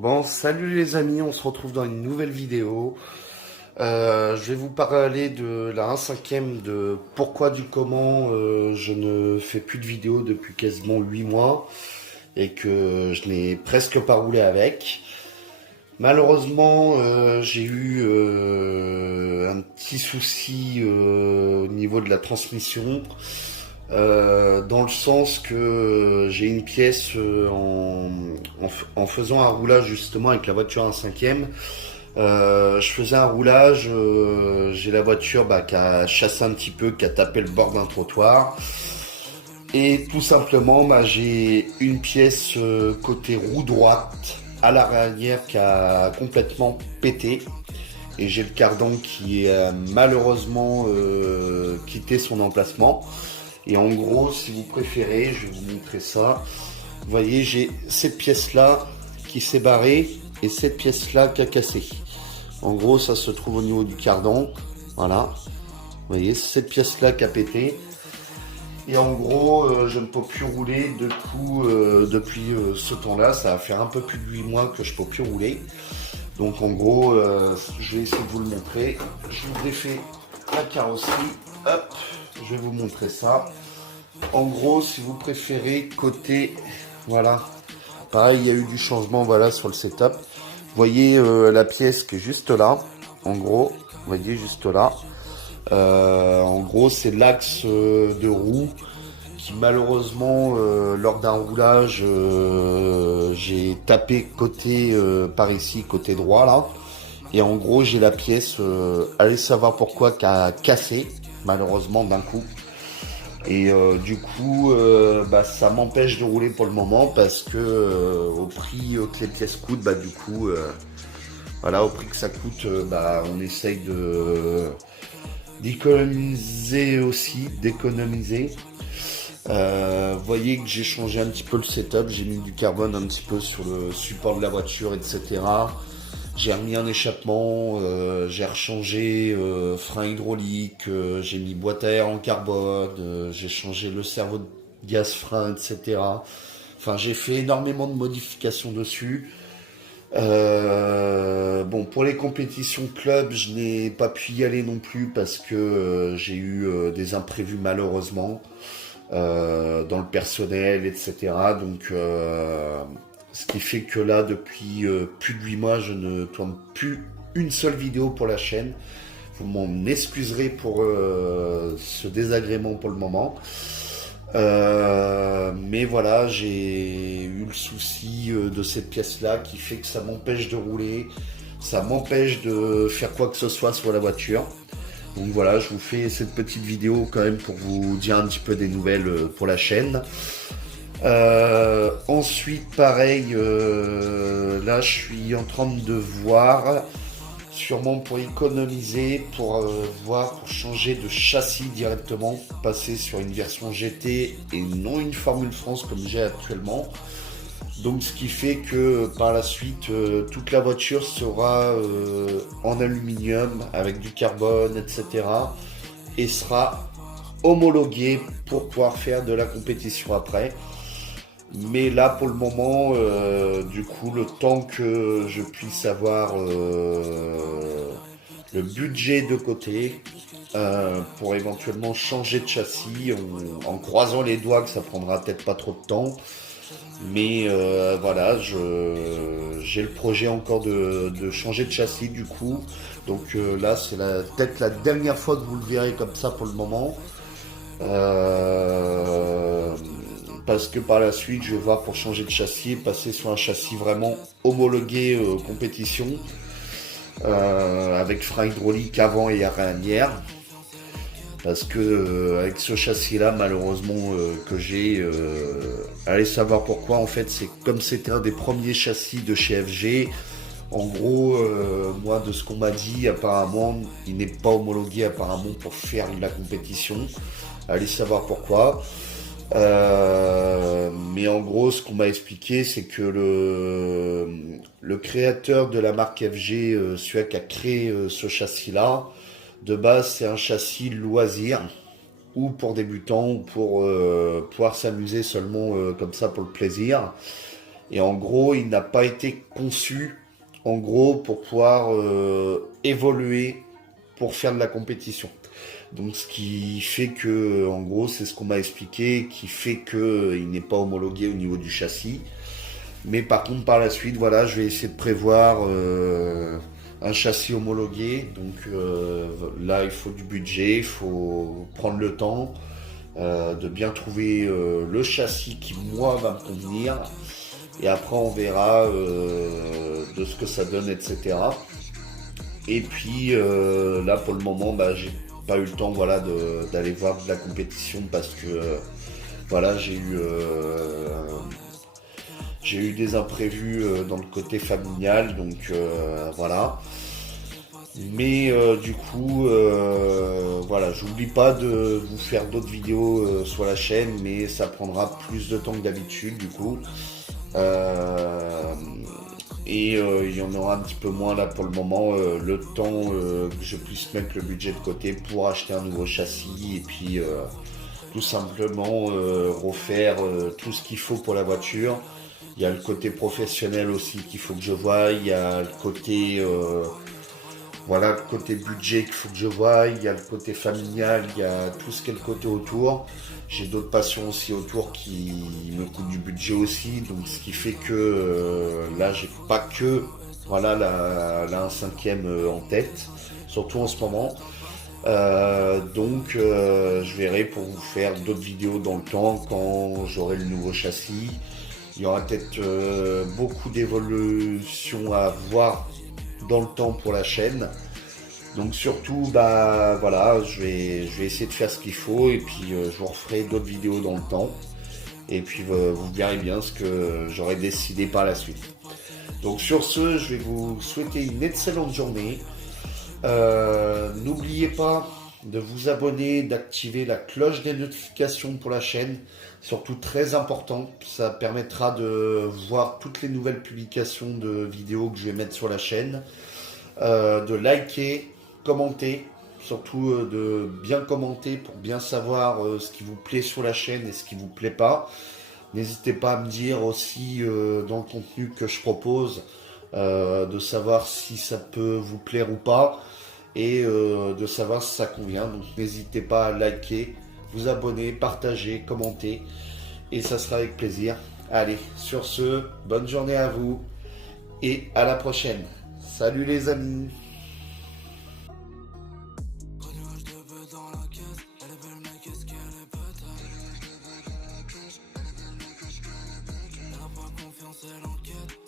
Bon, salut les amis, on se retrouve dans une nouvelle vidéo. Je vais vous parler de la 1/5 de pourquoi du comment je ne fais plus de vidéos depuis quasiment 8 mois et que je n'ai presque pas roulé avec. Malheureusement, j'ai eu un petit souci au niveau de la transmission. Dans le sens que j'ai une pièce en faisant un roulage justement avec la voiture 1/5. Je faisais un roulage, j'ai la voiture qui a chassé un petit peu, qui a tapé le bord d'un trottoir. Et tout simplement, j'ai une pièce côté roue droite à l'arrière qui a complètement pété. Et j'ai le cardan qui a malheureusement quitté son emplacement. Et en gros, si vous préférez, je vais vous montrer ça. Vous voyez, j'ai cette pièce-là qui s'est barrée et cette pièce-là qui a cassé. En gros, ça se trouve au niveau du cardan. Voilà. Vous voyez, cette pièce-là qui a pété. Et en gros, je ne peux plus rouler depuis ce temps-là. Ça va faire un peu plus de 8 mois que je ne peux plus rouler. Donc en gros, je vais essayer de vous le montrer. Je vous ai fait la carrosserie. Hop, je vais vous montrer ça. En gros, si vous préférez, côté, voilà, pareil, il y a eu du changement, voilà, sur le setup. Vous voyez la pièce qui est juste là, en gros, vous voyez juste là. En gros, c'est l'axe de roue qui malheureusement, lors d'un roulage, j'ai tapé côté par ici, côté droit là. Et en gros, j'ai la pièce, allez savoir pourquoi, qui a cassé, malheureusement d'un coup. Et du coup, ça m'empêche de rouler pour le moment parce que au prix que les pièces coûtent, voilà, au prix que ça coûte, on essaye d'économiser aussi, d'économiser. Vous voyez que j'ai changé un petit peu le setup, j'ai mis du carbone un petit peu sur le support de la voiture, etc. J'ai remis un échappement, j'ai rechangé frein hydraulique, j'ai mis boîte à air en carbone, j'ai changé le cerveau de gaz frein, etc. Enfin, j'ai fait énormément de modifications dessus. Bon, pour les compétitions club, je n'ai pas pu y aller non plus parce que j'ai eu des imprévus malheureusement dans le personnel, etc. Donc, ce qui fait que là, depuis plus de 8 mois, je ne tourne plus une seule vidéo pour la chaîne. Vous m'en excuserez pour ce désagrément pour le moment. Mais voilà, j'ai eu le souci de cette pièce-là qui fait que ça m'empêche de rouler, ça m'empêche de faire quoi que ce soit sur la voiture. Donc voilà, je vous fais cette petite vidéo quand même pour vous dire un petit peu des nouvelles pour la chaîne. Ensuite, pareil, là je suis en train de voir, sûrement pour économiser, pour voir, pour changer de châssis directement, passer sur une version GT et non une Formule France comme j'ai actuellement. Donc ce qui fait que par la suite, toute la voiture sera en aluminium avec du carbone, etc. Et sera homologuée pour pouvoir faire de la compétition après. Mais là pour le moment, du coup, le temps que je puisse avoir le budget de côté pour éventuellement changer de châssis en croisant les doigts que ça prendra peut-être pas trop de temps. Mais voilà, j'ai le projet encore de changer de châssis du coup. Donc là, c'est peut-être la dernière fois que vous le verrez comme ça pour le moment. Parce que par la suite, je vais voir pour changer de châssis et passer sur un châssis vraiment homologué compétition. Avec frein hydraulique avant et arrière. Parce que avec ce châssis là malheureusement que j'ai, allez savoir pourquoi, en fait c'est comme c'était un des premiers châssis de chez FG. En gros, moi de ce qu'on m'a dit, apparemment il n'est pas homologué apparemment pour faire la compétition. Allez savoir pourquoi. Mais en gros, ce qu'on m'a expliqué, c'est que le créateur de la marque FG, celui qui a créé ce châssis-là, de base, c'est un châssis loisir, ou pour débutants, ou pour pouvoir s'amuser seulement comme ça pour le plaisir. Et en gros, il n'a pas été conçu, en gros, pour pouvoir évoluer, pour faire de la compétition. Donc ce qui fait que, en gros, c'est ce qu'on m'a expliqué, qui fait que il n'est pas homologué au niveau du châssis. Mais par contre, par la suite, voilà, je vais essayer de prévoir un châssis homologué. Donc là, il faut du budget, il faut prendre le temps de bien trouver le châssis qui, moi, va me convenir. Et après, on verra de ce que ça donne, etc. Et puis là, pour le moment, bah, j'ai pas eu le temps, voilà, d'aller voir de la compétition parce que voilà, j'ai eu des imprévus dans le côté familial, donc voilà. Mais du coup, voilà, j'oublie pas de vous faire d'autres vidéos sur la chaîne, mais ça prendra plus de temps que d'habitude, du coup. Euh, il y en aura un petit peu moins là pour le moment, le temps que je puisse mettre le budget de côté pour acheter un nouveau châssis et puis tout simplement refaire tout ce qu'il faut pour la voiture. Il y a le côté professionnel aussi qu'il faut que je voie, il y a le côté voilà, le côté budget qu'il faut que je voie, il y a le côté familial, il y a tout ce qui est le côté autour. J'ai d'autres passions aussi autour qui me coûtent du budget aussi, donc ce qui fait que là j'ai pas que voilà la 1/5 en tête, surtout en ce moment. Donc je verrai pour vous faire d'autres vidéos dans le temps quand j'aurai le nouveau châssis. Il y aura peut-être beaucoup d'évolutions à voir dans le temps pour la chaîne. Donc surtout, bah voilà, je vais essayer de faire ce qu'il faut et puis je vous referai d'autres vidéos dans le temps. Et puis vous verrez bien ce que j'aurai décidé par la suite. Donc sur ce, je vais vous souhaiter une excellente journée. N'oubliez pas de vous abonner, d'activer la cloche des notifications pour la chaîne. Surtout très important, ça permettra de voir toutes les nouvelles publications de vidéos que je vais mettre sur la chaîne. De liker, commenter, surtout de bien commenter pour bien savoir ce qui vous plaît sur la chaîne et ce qui vous plaît pas. N'hésitez pas à me dire aussi dans le contenu que je propose, de savoir si ça peut vous plaire ou pas et de savoir si ça convient. Donc n'hésitez pas à liker, vous abonner, partager, commenter et ça sera avec plaisir. Allez, sur ce, bonne journée à vous et à la prochaine. Salut les amis!